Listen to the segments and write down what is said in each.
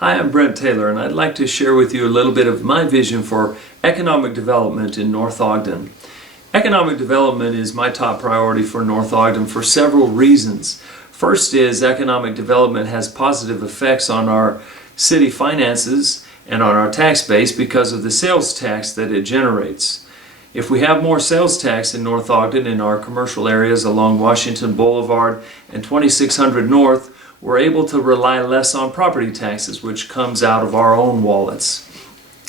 Hi, I'm Brent Taylor, and I'd like to share with you a little bit of my vision for economic development in North Ogden. Economic development is my top priority for North Ogden for several reasons. First is economic development has positive effects on our city finances and on our tax base because of the sales tax that it generates. If we have more sales tax in North Ogden in our commercial areas along Washington Boulevard and 2600 North, we're able to rely less on property taxes, which comes out of our own wallets.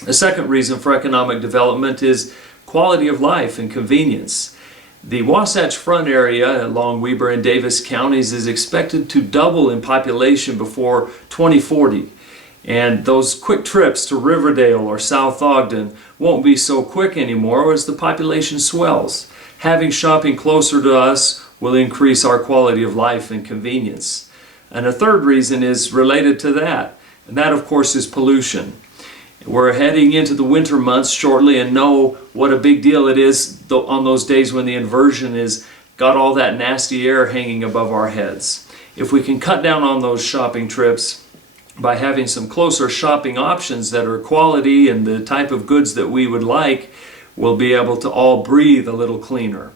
The second reason for economic development is quality of life and convenience. The Wasatch Front area along Weber and Davis counties is expected to double in population before 2040. And those quick trips to Riverdale or South Ogden won't be so quick anymore as the population swells. Having shopping closer to us will increase our quality of life and convenience. And a third reason is related to that, and that of course is pollution. We're heading into the winter months shortly and know what a big deal it is on those days when the inversion is got all that nasty air hanging above our heads. If we can cut down on those shopping trips by having some closer shopping options that are quality and the type of goods that we would like, we'll be able to all breathe a little cleaner.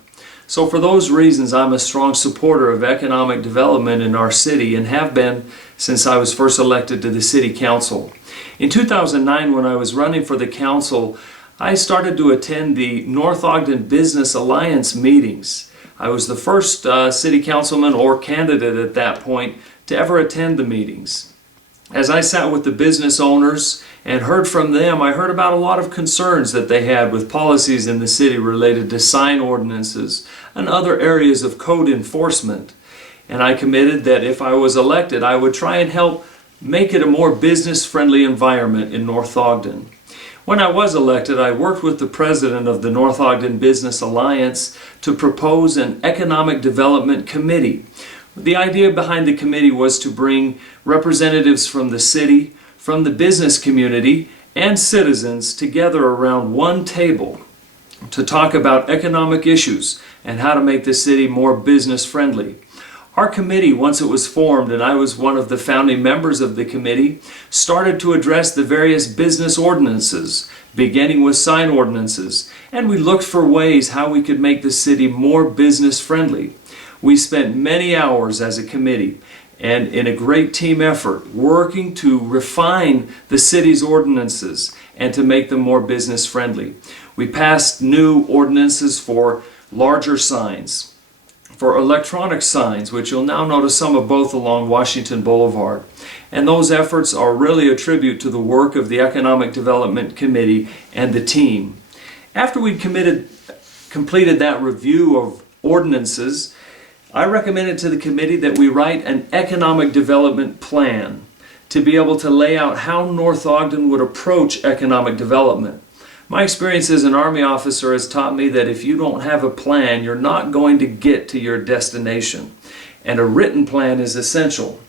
So for those reasons, I'm a strong supporter of economic development in our city and have been since I was first elected to the City Council. In 2009, when I was running for the council, I started to attend the North Ogden Business Alliance meetings. I was the first city councilman or candidate at that point to ever attend the meetings. As I sat with the business owners and heard from them, I heard about a lot of concerns that they had with policies in the city related to sign ordinances and other areas of code enforcement. And I committed that if I was elected, I would try and help make it a more business-friendly environment in North Ogden. When I was elected, I worked with the president of the North Ogden Business Alliance to propose an economic development committee. The idea behind the committee was to bring representatives from the city, from the business community, and citizens together around one table to talk about economic issues and how to make the city more business friendly. Our committee, once it was formed, and I was one of the founding members of the committee, started to address the various business ordinances, beginning with sign ordinances, and we looked for ways how we could make the city more business friendly. We spent many hours as a committee and in a great team effort working to refine the city's ordinances and to make them more business friendly. We passed new ordinances for larger signs, for electronic signs, which you'll now notice some of both along Washington Boulevard. And those efforts are really a tribute to the work of the Economic Development Committee and the team. After we'd completed that review of ordinances, I recommended to the committee that we write an economic development plan to be able to lay out how North Ogden would approach economic development. My experience as an Army officer has taught me that if you don't have a plan, you're not going to get to your destination. And a written plan is essential.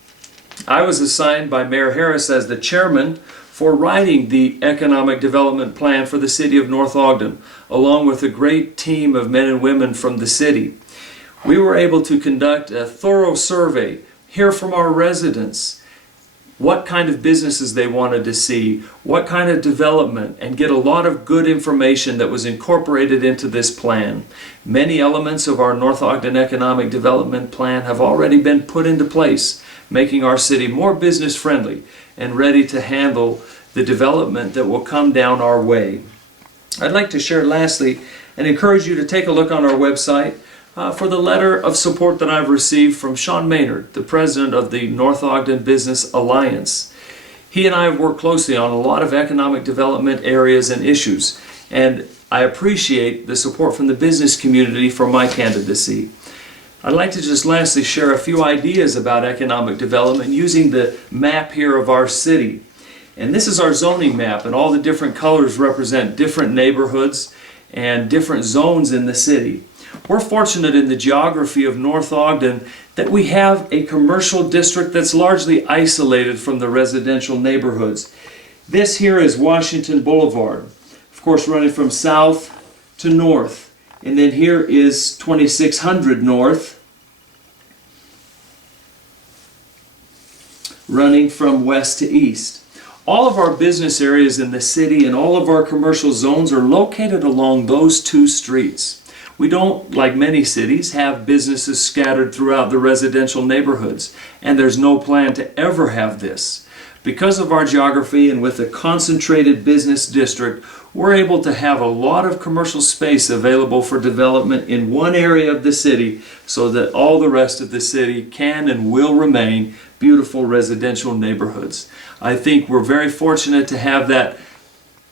I was assigned by Mayor Harris as the chairman for writing the economic development plan for the city of North Ogden, along with a great team of men and women from the city. We were able to conduct a thorough survey, hear from our residents what kind of businesses they wanted to see, what kind of development, and get a lot of good information that was incorporated into this plan. Many elements of our North Ogden Economic Development Plan have already been put into place, making our city more business friendly and ready to handle the development that will come down our way. I'd like to share lastly and encourage you to take a look on our website for the letter of support that I've received from Sean Maynard, the president of the North Ogden Business Alliance. He and I have worked closely on a lot of economic development areas and issues, and I appreciate the support from the business community for my candidacy. I'd like to just lastly share a few ideas about economic development using the map here of our city. And this is our zoning map, and all the different colors represent different neighborhoods and different zones in the city. We're fortunate in the geography of North Ogden that we have a commercial district that's largely isolated from the residential neighborhoods. This here is Washington Boulevard, of course running from south to north. And then here is 2600 North, running from west to east. All of our business areas in the city and all of our commercial zones are located along those two streets. We don't, like many cities, have businesses scattered throughout the residential neighborhoods, and there's no plan to ever have this. Because of our geography and with a concentrated business district, we're able to have a lot of commercial space available for development in one area of the city so that all the rest of the city can and will remain beautiful residential neighborhoods. I think we're very fortunate to have that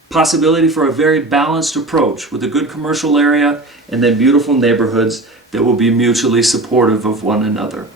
possibility for a very balanced approach with a good commercial area and then beautiful neighborhoods that will be mutually supportive of one another.